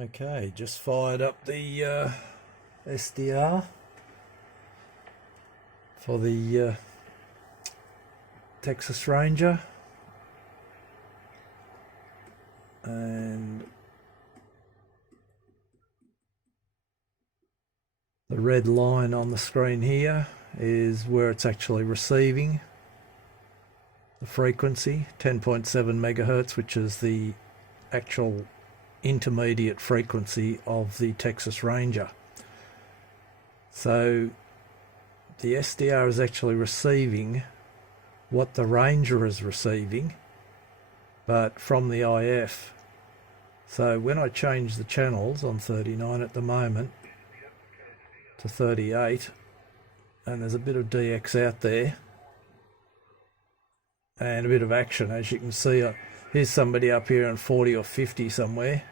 Okay, just fired up the SDR for the Texas Ranger, and the red line on the screen here is where it's actually receiving the frequency, 10.7 megahertz, which is the actual intermediate frequency of the Texas Ranger. So the SDR is actually receiving what the Ranger is receiving, but from the IF. So when I change the channels on 39 at the moment to 38, and there's a bit of DX out there and a bit of action, as you can see. Here's somebody up here on 40 or 50 somewhere.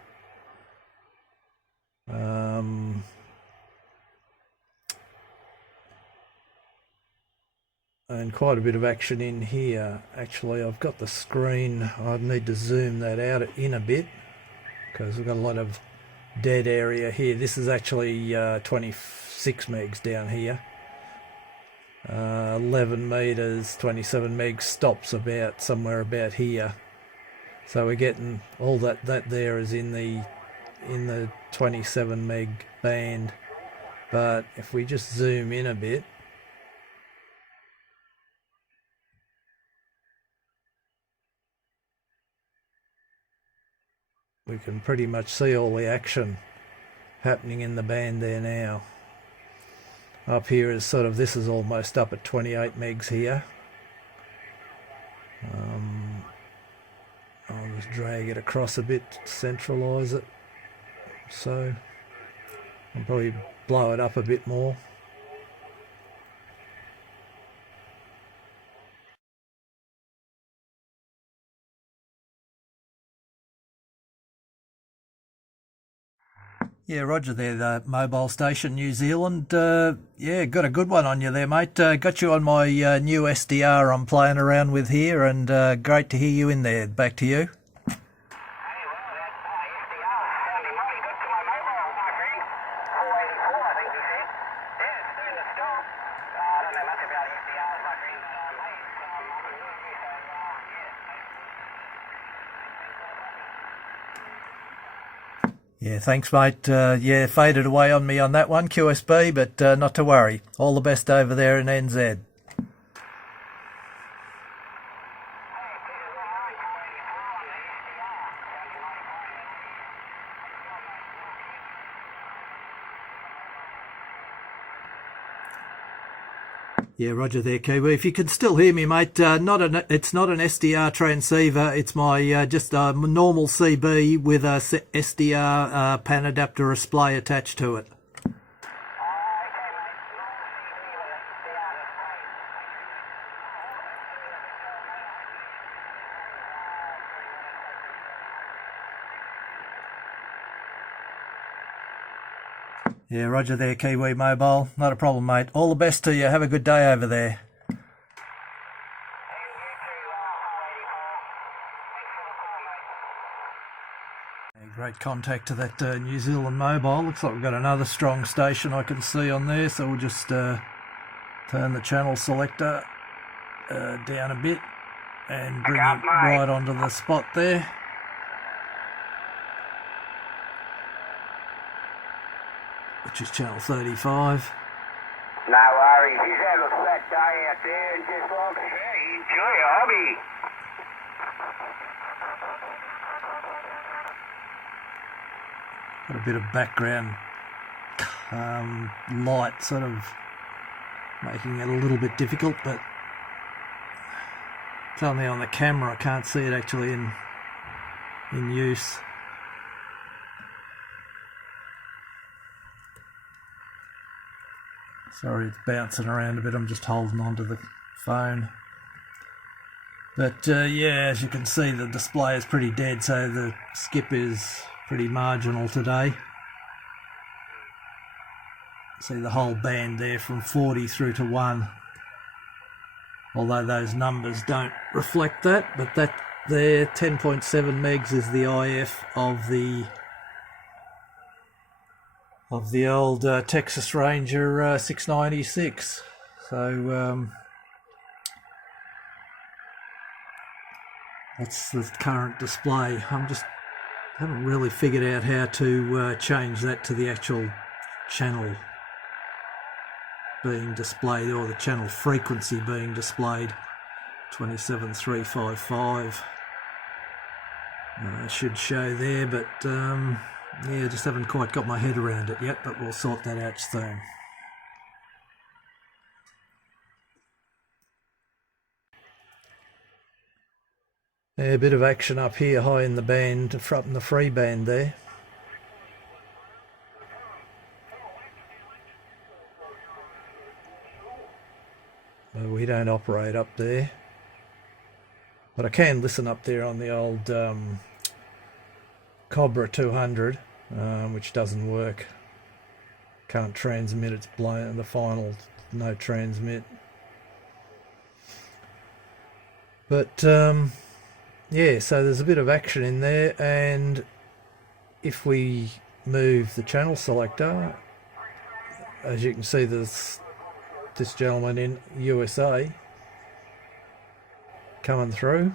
And quite a bit of action in here. Actually, I've got the screen, I need to zoom that out in a bit because we've got a lot of dead area here. This is actually 26 megs down here. 11 meters, 27 megs, stops about somewhere about here. So we're getting all that there is in the 27 meg band. But if we just zoom in a bit, we can pretty much see all the action happening in the band there now. Up here is sort of, this is almost up at 28 megs here. I'll just drag it across a bit, centralize it. So I'll probably blow it up a bit more. Yeah, roger there, the mobile station New Zealand. Yeah, got a good one on you there, mate. Got you on my new SDR I'm playing around with here, and great to hear you in there. Back to you. Yeah, thanks, mate. Yeah, faded away on me on that one, QSB, but not to worry. All the best over there in NZ. Yeah, roger there, Kiwi. If you can still hear me, mate, it's not an SDR transceiver. It's my just a normal CB with a SDR pan adapter display attached to it. Yeah, roger there, Kiwi Mobile. Not a problem, mate. All the best to you. Have a good day over there. Yeah, great contact to that New Zealand Mobile. Looks like we've got another strong station I can see on there, so we'll just turn the channel selector down a bit and bring it right onto the spot there. Which is channel 35. No worries, just have a flat day out there and just like I say, enjoy your hobby. Got a bit of background light sort of making it a little bit difficult, but it's only on the camera, I can't see it actually in use. Sorry, it's bouncing around a bit. I'm just holding onto the phone. But yeah, as you can see, the display is pretty dead, so the skip is pretty marginal today. See the whole band there from 40 through to 1. Although those numbers don't reflect that, but that there, 10.7 megs is the IF of the of the old Texas Ranger 696. So that's the current display. Haven't really figured out how to change that to the actual channel being displayed, or the channel frequency being displayed. 27355 should show there, but yeah, just haven't quite got my head around it yet, but we'll sort that out soon. Yeah, a bit of action up here high in the band, up in the free band there. Well, we don't operate up there, but I can listen up there on the old Cobra 200, which doesn't work. Can't transmit, it's blown, the final no transmit. But yeah, so there's a bit of action in there, and if we move the channel selector, as you can see, there's this gentleman in USA coming through.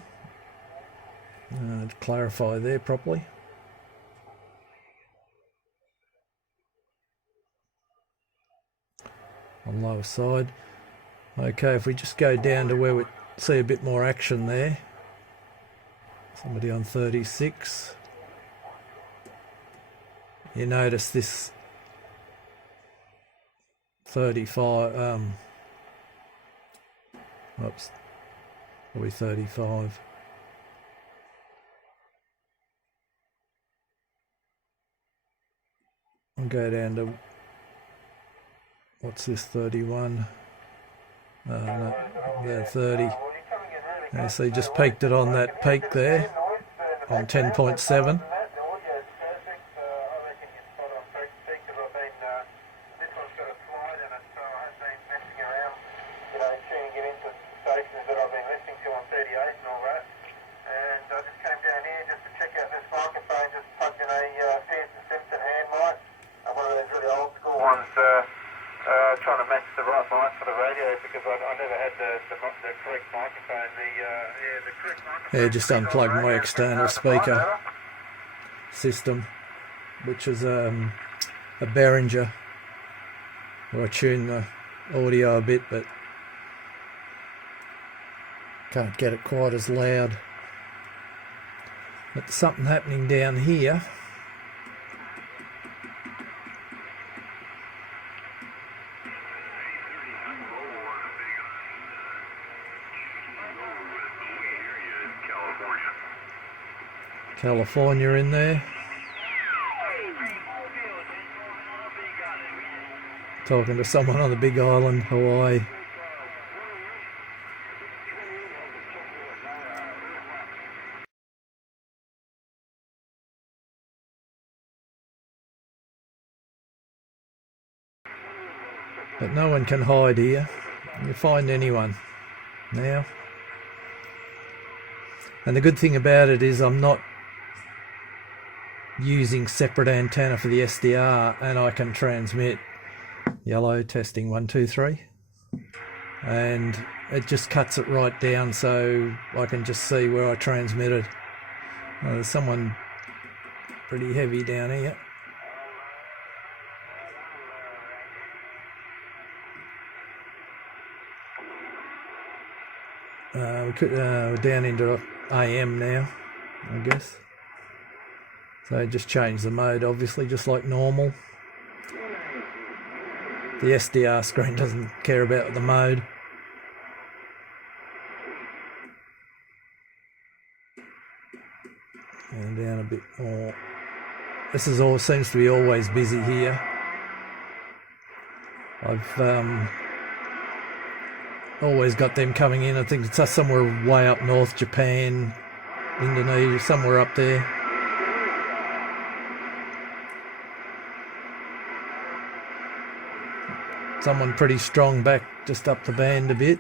To clarify there properly. On lower side. Okay, if we just go down to where we see a bit more action there. Somebody on 36. You notice this 35, oops, probably 35. I'll go down to, what's this, 31? No, yeah, 30. Yeah, so you just peaked it on that peak there, on 10.7. Trying to match the right mic for the radio, because I never had the correct microphone. The correct microphone. Yeah, just unplugged my external speaker system, which is a Behringer, where I tune the audio a bit, but can't get it quite as loud. But there's something happening down here. California in there. Talking to someone on the Big Island, Hawaii. But no one can hide here. You find anyone now. And the good thing about it is I'm not using separate antenna for the SDR, and I can transmit yellow, testing 1 2 3, and it just cuts it right down, so I can just see where I transmitted. There's someone pretty heavy down here. We're down into AM now, I guess. So just change the mode, obviously, just like normal. The SDR screen doesn't care about the mode. And down a bit more. This is all seems to be always busy here. I've always got them coming in. I think it's somewhere way up north, Japan, Indonesia, somewhere up there. Someone pretty strong back just up the band a bit.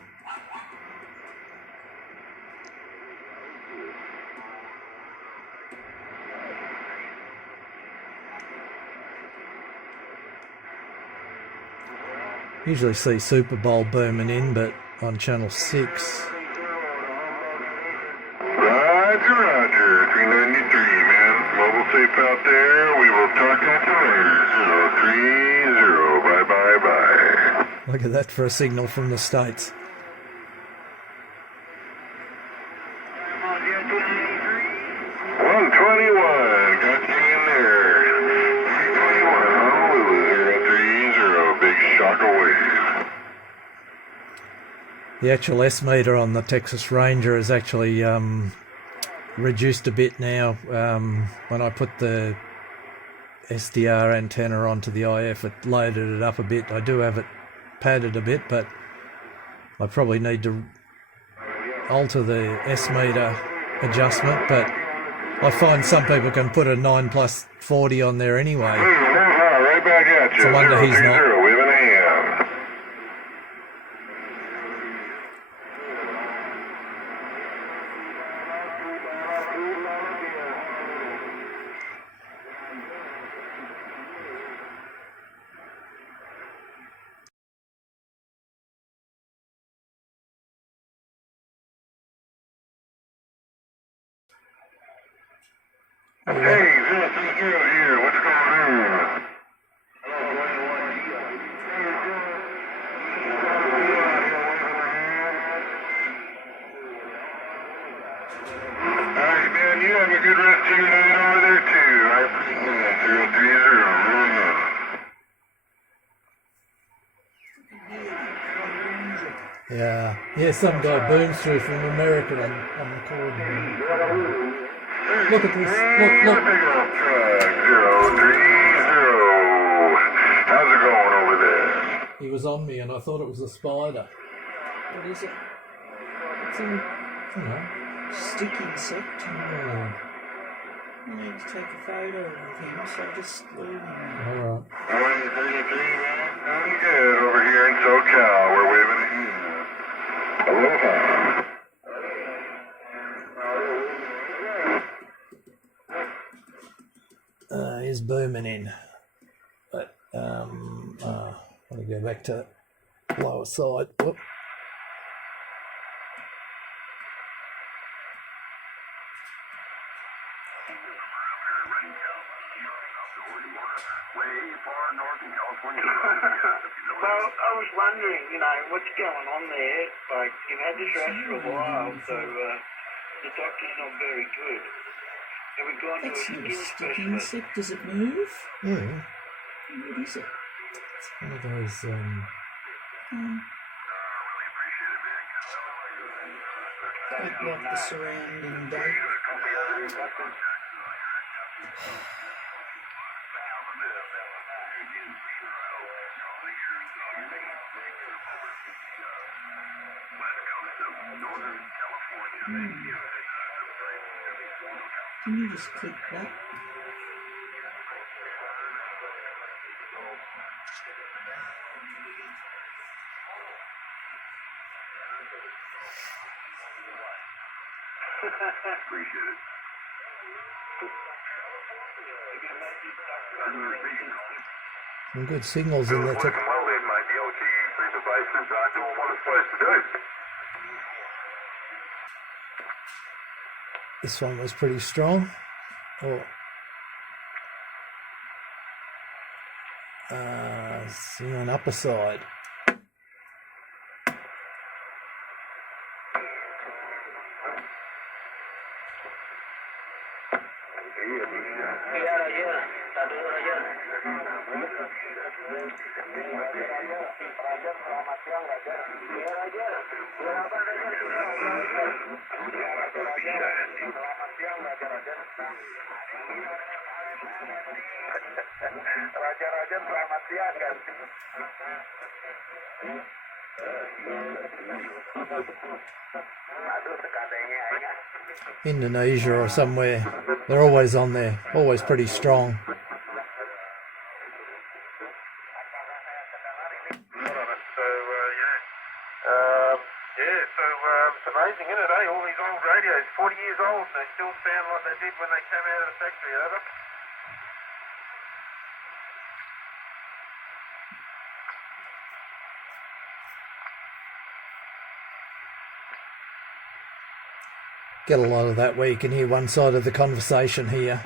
Usually see Super Bowl booming in, but on channel 6. Roger, Roger. 393, man. Mobile safe out there. We will talk after later. 030. Bye, bye, bye. Look at that for a signal from the States. The actual S meter on the Texas Ranger is actually reduced a bit now. When I put the SDR antenna onto the IF, it loaded it up a bit. I do have it padded a bit, but I probably need to alter the S meter adjustment. But I find some people can put a 9+40 on there anyway. Right back at you. It's a wonder he's not. We have an AM. Hey, 030 here. What's going on? Alright, man, you have a good rest of your night over there, too. I appreciate it. 030. Yeah, some guy booms through from America on the cord. Look at this. Look. 030. How's it going over there? He was on me and I thought it was a spider. What is it? It's a stick insect. Oh, I need to take a photo of him, so just leave him. alright. 133, man. Sounds good over here in SoCal. We're waving at you. Aloha. He's booming in. But, let me go back to the lower side. Whoop. Well, I was wondering, what's going on there. Like, you've had this rash for a while, so the doctor's not very good. Have we gone to a That's not a skin stick specialist? insect. Does it move? Yeah, What is it? it's one of those, Quite like the surrounding date. Can you just click that? Appreciate it. some good signals in there. Working well there, mate. The LTE super bases are doing what it's supposed to do. This one was pretty strong. See on upper side. Raja-raja selamat siang kan. Aduh sekadanya ya. Indonesia or somewhere. They're always on there. Always pretty strong. It's amazing, isn't it, eh? All these old radios, 40 years old, they still sound like they did when they came out of the factory, over. get a lot of that where you can hear one side of the conversation here.